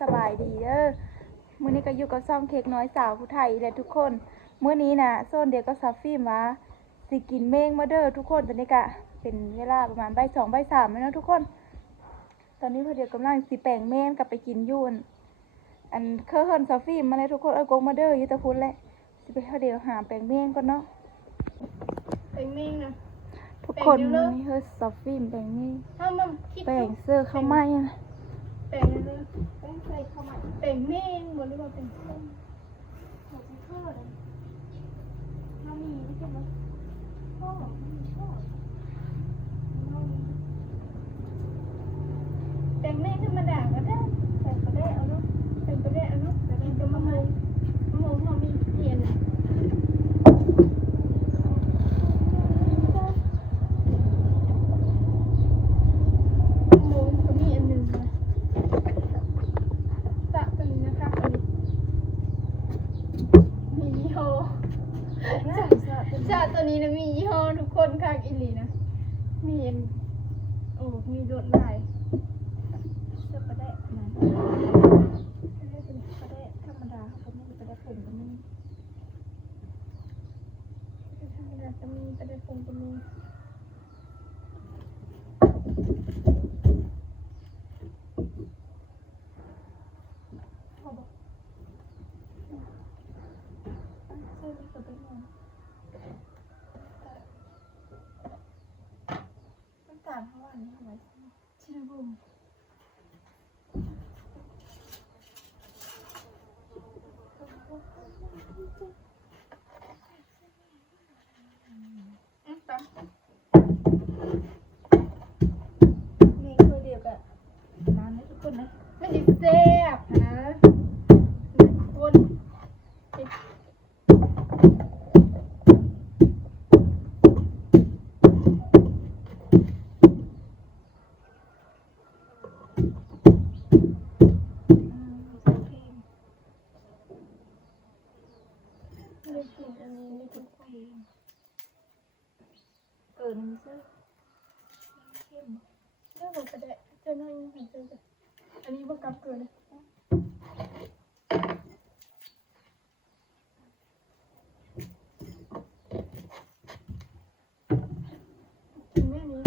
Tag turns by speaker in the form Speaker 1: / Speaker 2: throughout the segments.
Speaker 1: สบายดีเด้อมื้อนี้ก็อยู่กับซ่องเค้กน้อยสาวผู้ไทยและทุกคนมื้อนี้น่ะโซนเดียวก็ซาฟิล์มว่าสิกินเมงมาเด้อทุกคนตอนนี้ก็เป็นเวลาประมาณบ่ายสองบ่ายสามแล้วเนาะทุกคน ตอนนี้พอเดียวกำลังสิแปลงเมนกลับไปกินอยูนอันเคอเฮิรนซาฟิล์มมาเลยทุกคนเอ้ยกงมาเด้ออยู่แตะพุนแหละสิไปพอเดียวหาแปลงเมนก่อนเนาะ
Speaker 2: เป็นมิ่งนะ
Speaker 1: ทุกคน
Speaker 2: แปลงอยู่เด้อ
Speaker 1: นี่เฮ้ยซาฟิล์มแปลงเมน
Speaker 2: ถ้ามันคิด
Speaker 1: แปลงเสื้อเข้าไม้นะ
Speaker 2: แปลงเลยแปลงใส่เข้ามาแปลงเม่งหมดหรือว่าเป็นเส้ม
Speaker 1: หัวซิเกอร์เลยน้ำมีไม่ใช่ไหมพ่อมีพ่อ
Speaker 2: แปลงเม่งธรรมดาก็ได้ใส่ก็ได้เอาเนาะใส่ก็ได้เอาเนาะแต่เป็นกระมะม่วงมะม่วงเรามีเทียนอะมะม่วงก็มีอันหนึ่งนะจะตัวนี้นะคะตัวนี้มียี่ห้อ
Speaker 1: น่าจะเป็
Speaker 2: อันนี้นะมียี่ห้อทุกคนค่ะอิลีนะ มีอันโอ้มีรถลาย
Speaker 1: เสื้อประแดะนะประแดะเป็นประแดะธรรมดาเขาไม่มีประแดะผมก็มี
Speaker 2: ธรรมดาจะมีประเด็นฟงจะมี
Speaker 1: พ่อบอกอะเสื้อนี่ก็เป็นไงน้ำตาลเท่าไหร่นี่เอาไว้ ชิลบุม
Speaker 2: อืมจ้ะ
Speaker 1: นี่คือเดียวกับน้ำนะทุกคนนะ
Speaker 2: ไม่ได้แซ่บนะคนไม่กินอันนี้ไม่กิน
Speaker 1: เกินมีเสื้อเข้ม
Speaker 2: เรื่องของประเด็นจะน้อยนิดน่อยจ้ะอันนี้ว่ากลับเกินเลยกินแม่นี้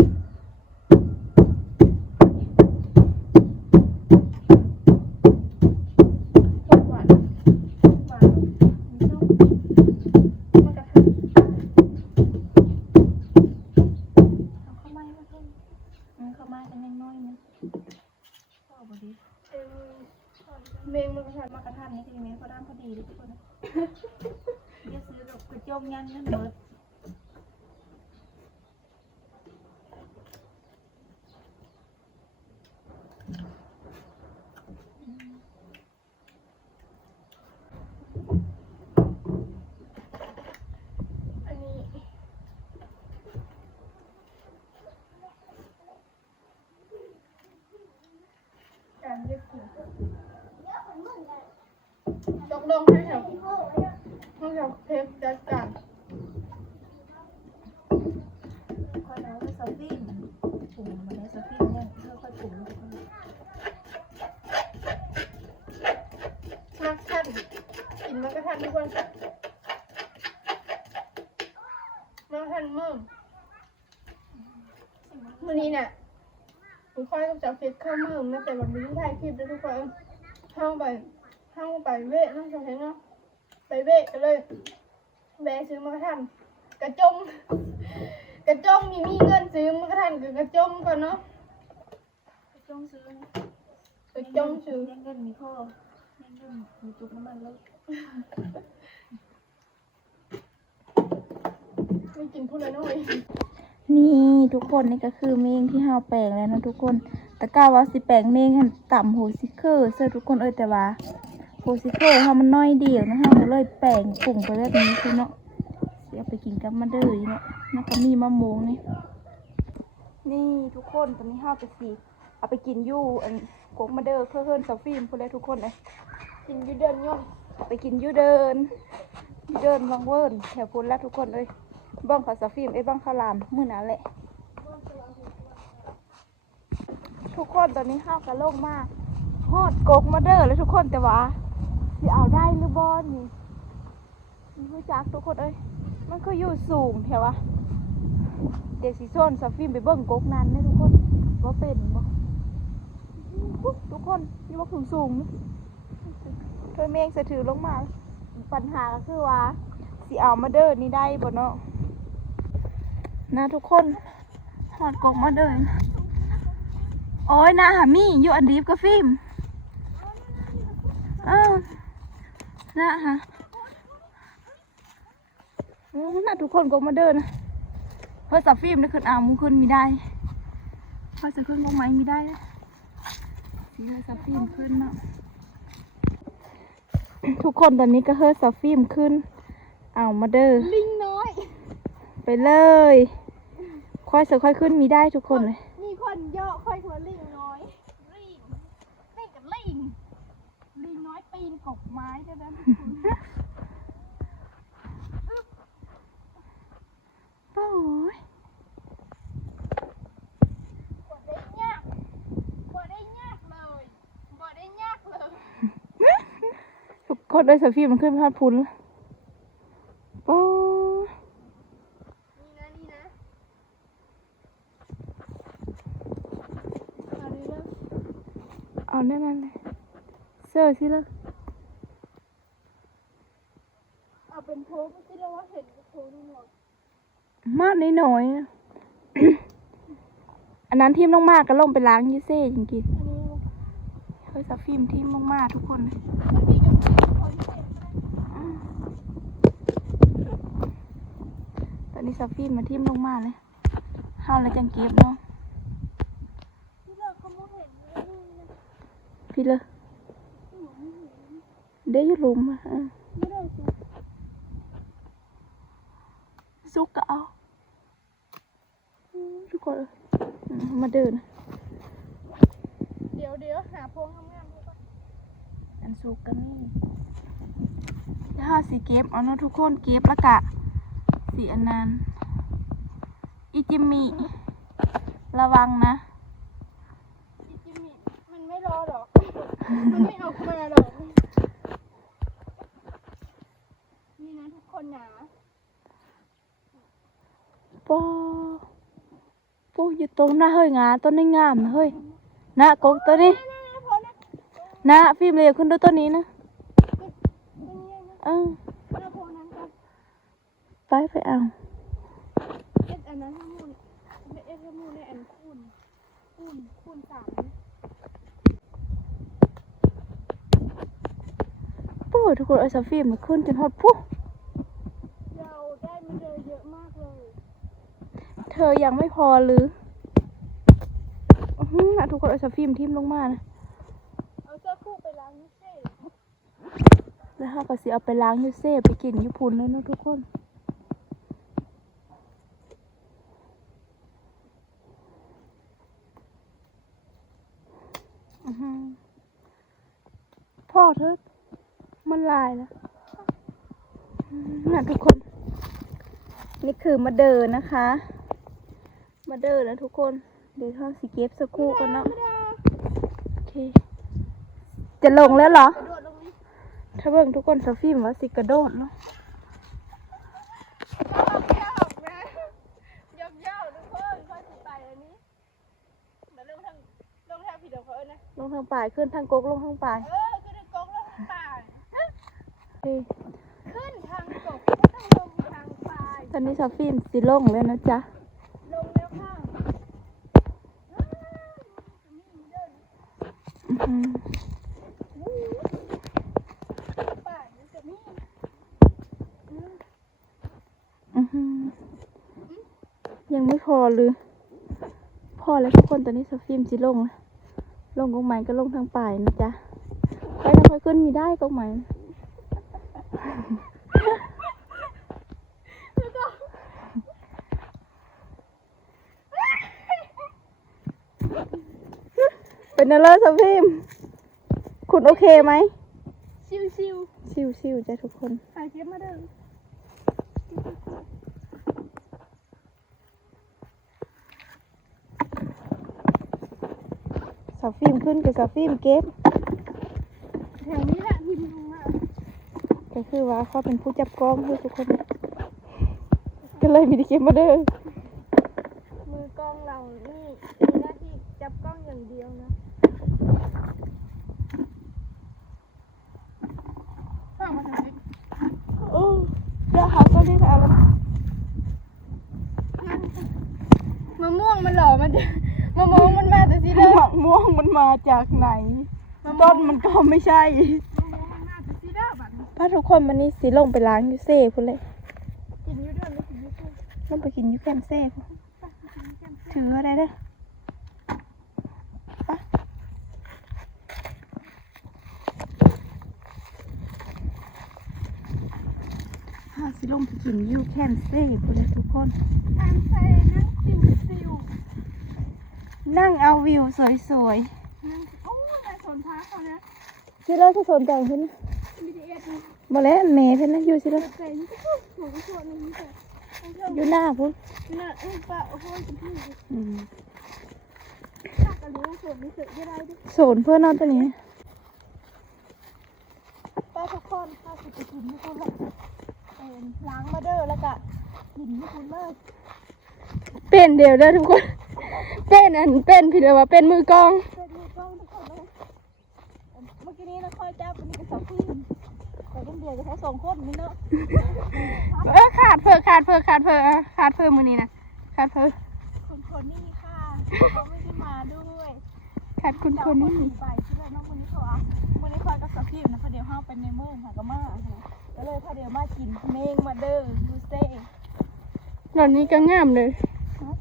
Speaker 2: หวานหวานมีส้มมะกะทัน
Speaker 1: เอาเข้าไม้มาเพิ่มอืมเข้าไม้กันน้อยๆนึงก็พอดี
Speaker 2: เอ็มเมง มะกะทัน
Speaker 1: มากระทันนี่ทีนี้พอด้านพอดีทุกคนนะอย่าซื้อหรอกระจมยันนั่นเบิด
Speaker 2: อันนี้การเรียกผิด กลงให้แถวให้แถวเพชรจัดการ
Speaker 1: ค่อยเอาไปซอฟฟี่ปุ่มมาแล้วซอฟฟี่เนี่ยเพื่อค่อยปุ่มทุกคน
Speaker 2: มักทันกินมะกะทันทุกคนมะกทันเมื่อวันนี้เนี่ยผมค่อยกับจับเพชรเข้ามืองนะแต่วันนี้ถ่ายคลิปด้วทุกคนเข้าไป เข้าไปเวะเนาะจะเห็นเนาะไปเวะกันเลยแบะซื้อมะกะทันกระจง กระจงมีมีเงินซื้อมะกะทันกับกระจงก่อนเนาะ
Speaker 1: กระจงซื้อก
Speaker 2: ระจงซื้อ
Speaker 1: เงินเงินมีข้อเงินเงินมีจุกน้ำมันแล้ว
Speaker 2: ไม่กินพูดเลยน้อย
Speaker 1: นี่ทุกคนนี่ก็คือเมงที่เฮาแปลงแล้วนะทุกคนตะกร้าว่าสิแปลงเมงให้ต่ำโหซิเคอร์เสื้อทุกคนเอ้ยแต่ว่าโห ซิเคอร์เฮามันน้อยเดียวนะเฮาก็เลยแปลงปุ่งไปแบบนี้คือเนาะสิเอาไปกินกับมันเด้อเนาะแล้วก็มีมะม่วงนี่นี่ทุกคนตอนนี้เฮาก็สิเอาไปกินยู่อันกกมาเด้อเพื่อเฮิรนซอฟฟิล์มพุ่นเลยทุกคนเลย
Speaker 2: กินยูเดินย่น
Speaker 1: ไปกินยูเดินยูเดินวังเวิร์นแถวพุ่นแล้วทุกคนเลยบ้องข้าวซอฟิล์มไอ้บ้องข้าวลามมื้อนั้นแหละทุกคนตอนนี้ข้าวกระโล่งมากฮอดกกมาเด้อเลยทุกคนแต่ว่า สิเอาได้หรือบอนี่มีผู้จักทุกคนเอ้ยมันคือยู่สูงแถววะเด็กสีส้นสับฟิล์มไปเบิ่งกกนั้นนะทุกคนว่าเป็นบ่ทุกคนนี่ว่าสูงสูงเธอเมฆสะถือลงมา ปัญหาก็คือว่าสิเอามาเด้อนี่ได้บ่เนาะนะทุกคนหอดกกมาเด้อโอ้ยนาหามี่อยู่อันดีฟกับฟิล์มอ้าว นะฮะโอ้น่าทุกคนกกมาเด้อนะเฮ้ยสับฟิล์มได้ขึ้นเอามึงขึ้นมีได้เฮ้ยจะขึ้นกกไหมมีได้นะสีเฮ้ยสับฟิล์มขึ้นเนาะทุกคนตอนนี้ก็เฮิร์สับฟิล์มขึ้นเอามาเด้อ
Speaker 2: ลิงน้อย
Speaker 1: ไปเลย ค่อยเสือค่อยขึ้นมีได้ทุกคนเลย
Speaker 2: มีคนเยอะค่อยทัวลิงน้อย ลิงลิงกับลิง ปีนกบไม้ได้ไหม
Speaker 1: โอ้ย
Speaker 2: กดได้ยากกดได้ยากเลยกดได้ยากเลย
Speaker 1: กคนเลยสับฟิล์มมันขึ้นพาดพุนแล้วโอ้
Speaker 2: นี่นะนี่นะเอาเลยเลย
Speaker 1: เอาแน่นอนเลยเสื้อสิละ
Speaker 2: เอาเป็นโพสที่เราว่าเห็นโพสนี่หมด
Speaker 1: มาดน้อยๆนะอันนั้นทีมลงมากก็ลงไปล้างยี่เซ่จริง
Speaker 2: อันนี้
Speaker 1: ๆเฮ้ยสับฟิล์มทีมลงมาทุกคนเลย
Speaker 2: มันมีกับคนเห็นไหม
Speaker 1: ตอนนี้สับฟิล์มมาทีมลงมาเลยเฮาเลยจังเก็บเนาะ
Speaker 2: ที่เราเขาไม่เห็นเลยนี่นะ
Speaker 1: พี่เลยเดี๋ยวอยู่หลุมอะเออ
Speaker 2: ไม่ได้สิ
Speaker 1: ซุกก็เอาอืม ทุกคนเลยอืมมาเดิน
Speaker 2: เดี๋ยวเดี๋ยวหาพวงงามๆดูก่อน
Speaker 1: อันซุกก็มีถ้าสีเก็บเอาเนาะทุกคนเก็บแล้วกะสีอันนั้นอีจิมมี่ระวังนะ
Speaker 2: อีจิมมี่มันไม่รอหรอกมันไม่ออกมาหรอกนี่นะทุกคนนะ
Speaker 1: ปอ ปูอยู่ตรงหน้าเฮ้ยงาต้นนี้งามนะเฮ้ยน้ากกตัวนี้
Speaker 2: น่ะพอนะ
Speaker 1: หน้าฟิล์มเลยขึ้นดูต้นนี้นะ
Speaker 2: นี่นะ
Speaker 1: เออ
Speaker 2: แล้วพอ
Speaker 1: ไปไปเอา
Speaker 2: เอ็ดอันนั้นทั้งหมดเอ็ดทั้งหมดในอันคูณคูณคูณสาม
Speaker 1: ปูทุกคนเอาสฟิล์มมาขึ้นจนฮอดปุ๊
Speaker 2: เราได้มาเจอเยอะมากเลย
Speaker 1: เธอยังไม่พอหรืออื้อหือน่ะทุกคนเอาสฟิล์มทิ่มลงมานะ
Speaker 2: เอาเสื้อคู่ไปล้างนี่สิ
Speaker 1: แล้วเขาก็สิเอาไปล้างอยูเซ่ไปกินอยูพุนเลยเนาะทุกคนอื้อหือพ่อเธอมันลายแล้วอื้อน่ะทุกคน นี่คือมาเดินนะคะ มาเดินนะทุกคน เดี๋ยวเขาสิเก็บสักครู่กันเนาะโอเค จะลงแล้วเหรอ ถ้าเบิ่งทุกคนสฟิมว่าสิกระโดดเนาะลงทางป่ายขึ้นทางกกลงทางป่าย
Speaker 2: เออขึ้นทางกงลงทางป่า
Speaker 1: โอเค
Speaker 2: ขึ้นทางกบก็ต้องลงทางปลาย
Speaker 1: ตอนนี้สฟิล์มสิลงแล้วนะจ๊ะ
Speaker 2: ลงแล้วค่ะอ้าวนี่เดิน
Speaker 1: อื้อหือ
Speaker 2: วู้ป่านี่จะมีอืม
Speaker 1: อื้อหือยังไม่พอหรือ พอแล้วทุกคน ตอนนี้สฟิล์มสิลงแล้วลงกงไม้ก็ลงทางป่ายนะจ๊ะไปทางค่อยขึ้นมีได้กงไม้
Speaker 2: แล้วก็
Speaker 1: เป็นอะไรสฟิล์มคุณโอเคไหม
Speaker 2: ชิวชิว
Speaker 1: ชิวๆจ้ะทุกคน
Speaker 2: ๆถ่ายคลิปมาเด้อ
Speaker 1: สาวฟิล์มขึ้นกับสาวฟิล์มเก็บ
Speaker 2: แถวนี้แหละที่มึงมา
Speaker 1: ก็คือว่าเขาเป็นผู้จับกล้องให้ทุกคน ก็เลยมีดีเกมมาเด้อ
Speaker 2: มือกล้องเรานี่มีหน้าที่จับกล้องอย่างเดียวนะข้างมาทางนี้
Speaker 1: โอ้เดี๋ยวหาตัวนี้ค่ะมัน
Speaker 2: มะม่วงมันหล่อมันจะ มะม่วงมันมาแต่สิเด้อ
Speaker 1: หมักม่วงมันมาจากไหน ต้นมันก็ไม่ใช่
Speaker 2: มะม่วงมันมาแต่สิเด้อบัดนี้
Speaker 1: พาทุกคนมันนี่สิลงไปล้างอยูเซ่พุ่นเลย
Speaker 2: กินอยู่เด้อไม่กินอยู่เด้อ
Speaker 1: ลงไปกินอยูแคมเซ่พุ่นถืออะไรเด้อไปพาสิลงไปกินอยูแคมเซ่พุ่นเลยทุกคน
Speaker 2: ทานใส่นั่งซิวซิว
Speaker 1: นั่งเอาวิวสวย
Speaker 2: นั่งโอ้ยในสวนพักเขาเนี่ย
Speaker 1: ๆสิเราจะสนใจเพิ่นนะ
Speaker 2: มีแต่เอ็ดนี่
Speaker 1: บ่แล้วแม่เพิ่นนะอยู่สิเรา
Speaker 2: ใส่นี่ก็ถูกส่วนหนึงนี่แต่ต้องเที่ยว
Speaker 1: อยู่หน้าพุ่น
Speaker 2: นี่นะเอ้ยป้าโอ้โหคุณพี่
Speaker 1: อืม
Speaker 2: ป้ากันรู้ส่วนนี้เสร็จยังไงดิ
Speaker 1: โซนเพื่อนนอนตัวนี้
Speaker 2: ป้าทุกคนป้าสิไปกินทุกคนละเอ็นล้างมาเด้อแล้วก็กินทุกคนเลย
Speaker 1: เป็นเดียวเด้อทุกคน เป็นอันเป็นผิดเลยว่าเป็นมือกลอง
Speaker 2: เสร็จมือกล้องทุกคนเลยเมื่อกี้นี้นะค่อยจับวันนี้ก็สองพี่แต่เป็นเดียวจะใช้สองคนนี่เนาะ
Speaker 1: เออขาดเพิ่อขาดเพิ่อขาดเพิ่ออะขาดเพิ่อมือนี้นะขาดเพิ่อ
Speaker 2: คนคนนี่ค่ะเขาไม่ได้มาด้วย
Speaker 1: ขาดคุณ
Speaker 2: เจ้า
Speaker 1: ค
Speaker 2: คนน
Speaker 1: นี้
Speaker 2: นี้ไปใช่ไหมน้องคนนี้เขาอะคนนี้คอยกับสาวพี่นะพอเดี๋ยวห้าเป็นในเมืองค่ะก็มาก็เลยพอเดี๋ยวมากินเมงมาเด้อยูเซ่
Speaker 1: หลอนนี้ก็งามเลย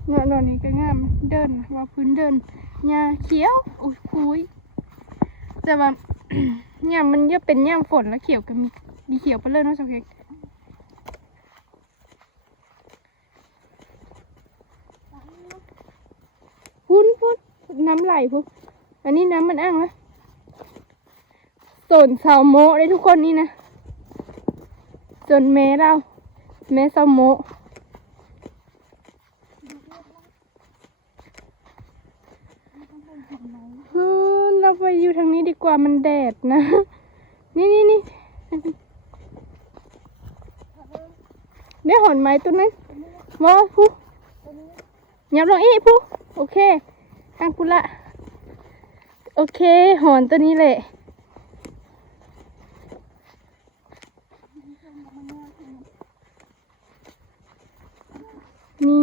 Speaker 1: หลอนหลอนนี้ก็งามเดินว่าพื้นเดินหญ้าเขียวอุ้ยคุยแต่ว่าหญ้ามันเยอะเป็นหญ้าฝนแล้วเขียวก็มีมีเขียวไปเลยเนาะสาเค้กพุ่นพุ่นน้ำไหลพุ่นอันนี้น้ำมันอ้างนะส่วนเสาโมเลยทุกคนนี่นะจนแม่เราแม่เสาโม เฮ้ยเราไปอยู่ทางนี้ดี กว่ามันแดดนะ นี่นี่นี่ได้หอนไหมตัวนั้นมอผู้ยับลงอีผู้โอเคทางกุละ โอเค หอนตัวนี้แหละ นี่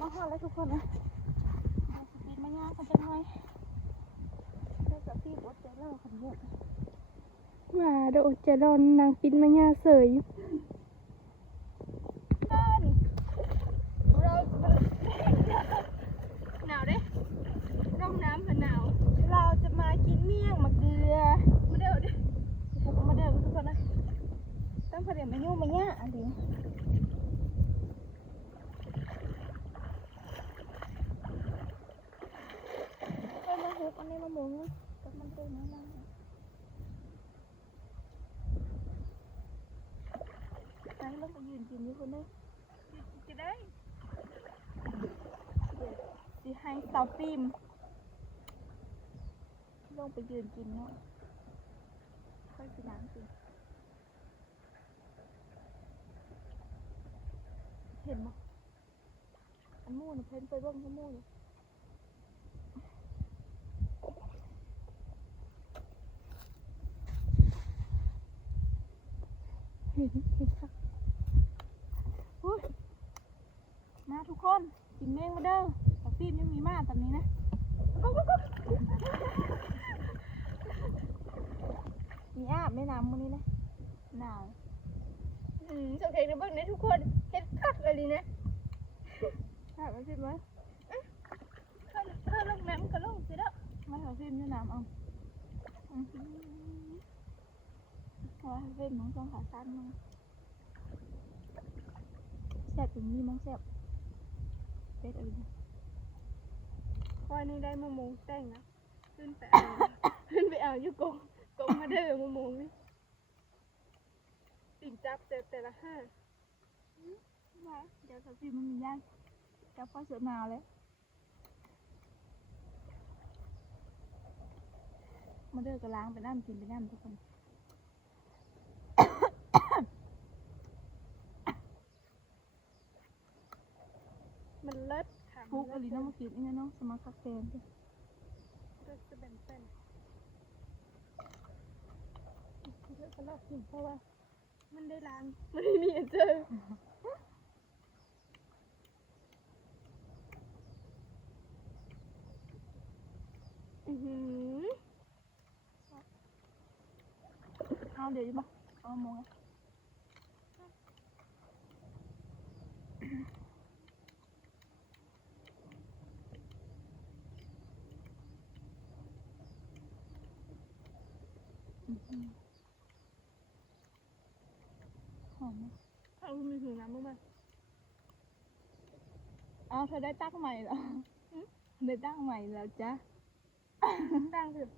Speaker 2: มาหอแล้วทุกคนนะเอาสปีดมาย่างกันจังเลยเด้อสปีดอดใจเล่าขันเยอะ
Speaker 1: ว่าโดด จะรอนนางปินมาญาเสยอยู่
Speaker 2: บ้านเราหนาวเด้ร่องน้ำเป็นหนาว เราจะมากินเมี่ยงมะเกลือ มาเด้อเด้อมาเด้อทุกคนนะต้องพอเดี๋ยวมายุ่งมาย่าอันเดียวเอ้ยมาเฮ็ดอันนี้มาหมุนนะกับมันเป็นน้ำมันไปลงไปยืนกินอยู่คนเด้อ จะได้
Speaker 1: สิให้สาวฟิมลงไปยืนกินเนาะค่อยสิน้ำกินเห็นมั้อันมูนเพิ่นไปบิ่งอันหมู่เลยเห็นเห็นค่ะอุ้ยมา ทุกคนกินเมงมาเด้อสาวฟิล์มยังมีมาตอนนี้นะมีอาบแม่น้ำมื้อนี้นะหนาว
Speaker 2: อืมสงสัยจะเบิ่งได้ทุกคนเฮ็ดคักอะไรนะ
Speaker 1: อาบแล้วฟิล์มไหม
Speaker 2: ถ้าถ้าลงน้ำก็ลงสิแล้ว
Speaker 1: มาหาฟิล์มแม่น้ำเอาอือหือเอาให้ฟิล์มน้องสองขาสั้นมาแซ่บถึงนี่มั้งแซ่บ เป็ดอะไรเนี่ย
Speaker 2: คอยนี่ได้มะม่วงแต่งนะขึ้นไปเอาขึ้นไปเอาอยู่กงกงมาเด้อมะม่วงนี่ปิ่นจับแต่แต่ละห้า
Speaker 1: มาเดี๋ยวสาวฟิล์มมันมีย่างจะพอเสือหนาวแล้วมาเด้อก็ล้างไปน้ำกินไปน้ำทุกคน
Speaker 2: มันเลิศค่ะ
Speaker 1: ฟุกอลีน้ำมากินนี่เนาะสมาคักแฟนเด้อ
Speaker 2: ก็จะเป็นเส้นเลิศก็รอบกินเพราะว่า มันได้ล้างมันไม่มีอันเจออือหือ
Speaker 1: เอาเดี๋ยวดิบ่เอามองอะอื้อหือหอมไหม
Speaker 2: เอามีถึงน้ำบ้างไหม
Speaker 1: เอเธอได้ตั้งใหม่แล้วได้ตั้งใหม่แล้วจ้ะ
Speaker 2: ตั้งคือ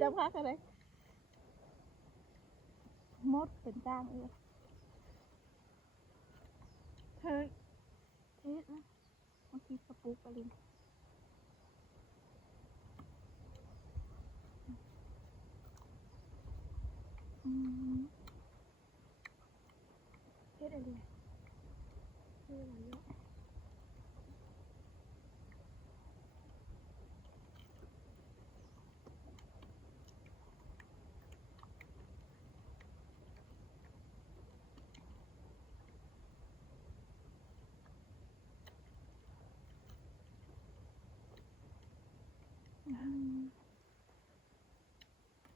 Speaker 1: จะพักอะไรมดเป็นจ้างเออ
Speaker 2: เธอ
Speaker 1: เทสนะเมื่อกี้กระปุกไปเลย
Speaker 2: เทศอะไรเทศอะไรเยอะ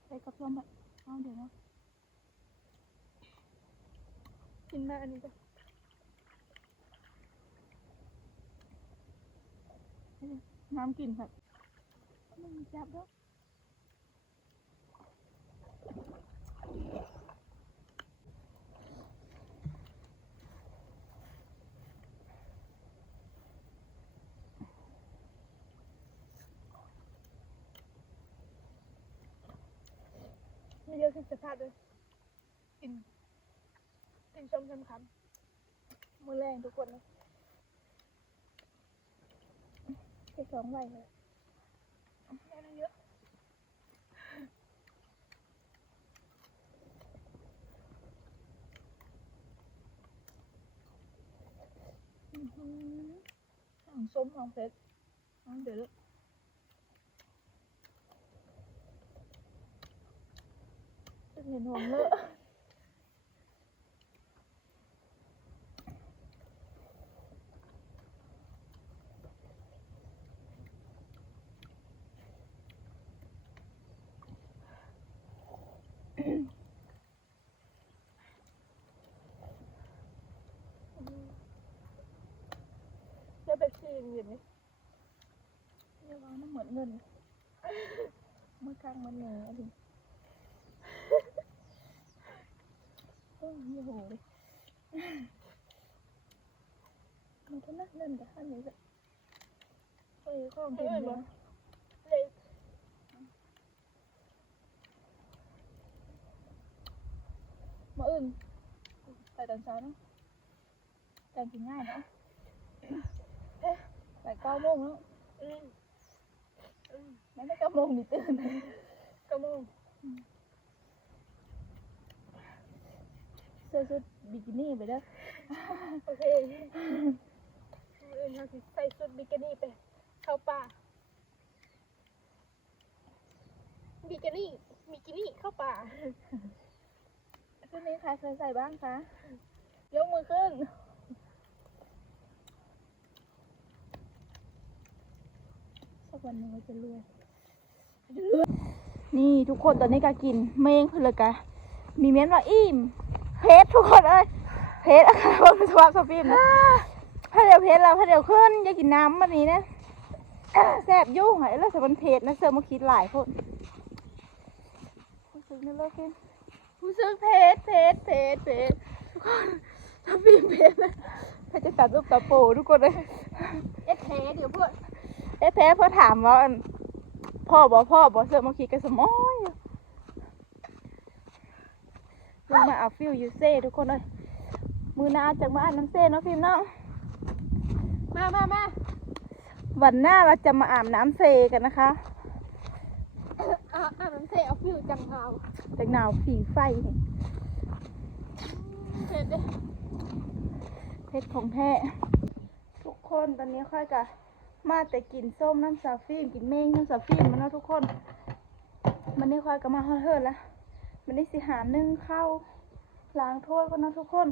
Speaker 1: ใส่กระเทียมแบบเอาเดี๋ยวนะ
Speaker 2: กินมาอันนี้ก็
Speaker 1: น้ำกลิ่นแบบไม่มีจับด้วย
Speaker 2: มีเยอะขึ้นสภาพเลยกิน กินชมคำ
Speaker 1: มือแรงทุกคนเลยใส่สองใบเลยำ
Speaker 2: แค่นั้นเยอะ
Speaker 1: หือหางส้มหางเพชรเอาเดี๋ยวลูกจะเห็นหอมเลอะ
Speaker 2: แล้วแบบชีนอยู่ไหม
Speaker 1: เรียกว่ามันเหมือนเงินเมื่อครั้งมันเหนือดิโอ้ยโอ้โหเลยมันก็นักเงินกับท่านนี้แหละเอ้ยข้องกินเนาะ
Speaker 2: เลย
Speaker 1: มาอื่นไปตอนเช้าเนาะการกินง่ายเนาะ ไปเก้าโมงแล้ว
Speaker 2: อืมอืม
Speaker 1: ไม่ได้เก้าโมงมีตื่น
Speaker 2: กระโมง
Speaker 1: เสื้อชุดบิกินี่ไปเด้อ
Speaker 2: โอเคมืออื่นเราสิใส่ชุดบิกินี่ไป เข้าป่าบิกินี่บิกินี่เข้าป่า
Speaker 1: ชุดนี้ใครเคยใส่บ้างคะ ยกมือขึ้น สักวันหนึ่งเราจะรวยนี่ทุกคนตอนนี้ก็กินเมงเพื่อเลยกะมีเม้นว่าอิ่มเพชรทุกคนเอ้ยเพชรอะค่ะว่าเป็นสภาพสปีมนะถ้าเดียวเพชรแล้วถ้าเดียวขึ้นอยากินน้ำแบบนี้นะแซ่บยุ่งหายแล้วแต่มันเพชรนะเสือมาคิดหลายคนรู้สึกนั่เลยขึ้นรู้สึกเพชรเพชรเพชรเพชรทุกคนสปีมเพชรนะเพชจะตัดรูปตาโปทุกคนเลย
Speaker 2: เอ็ดแท้เดี๋ยวเพื่อน
Speaker 1: เอ๊ะแพ้พอถามว่าอันพ่อบอกพ่อบอกเสือมาคิดกันสมอยอยู่ลงมาเอาฟิวยูเซ่ทุกคนเลยมือหนาจากมาอ่านน้ำเซ่เนาะฟิล์มเนาะ
Speaker 2: มามามา
Speaker 1: วันหน้าเราจะมาอาบน้ำเซกันนะคะ
Speaker 2: อะอะมันเทเอาฟิวจังเอา
Speaker 1: จากหนาวผีไฟ
Speaker 2: เสร็จเลย
Speaker 1: เพชรของแท้ทุกคนตอนนี้ค่อยกะ มาแต่กินส้มน้ำซาฟิมกินเม้งน้ำซาฟิมมาแล้วทุกคน มันได้ควายก็มาเฮิร์แล้วมันได้สิหานึ่งข้าวล้างถ้วยก็นะทุกคน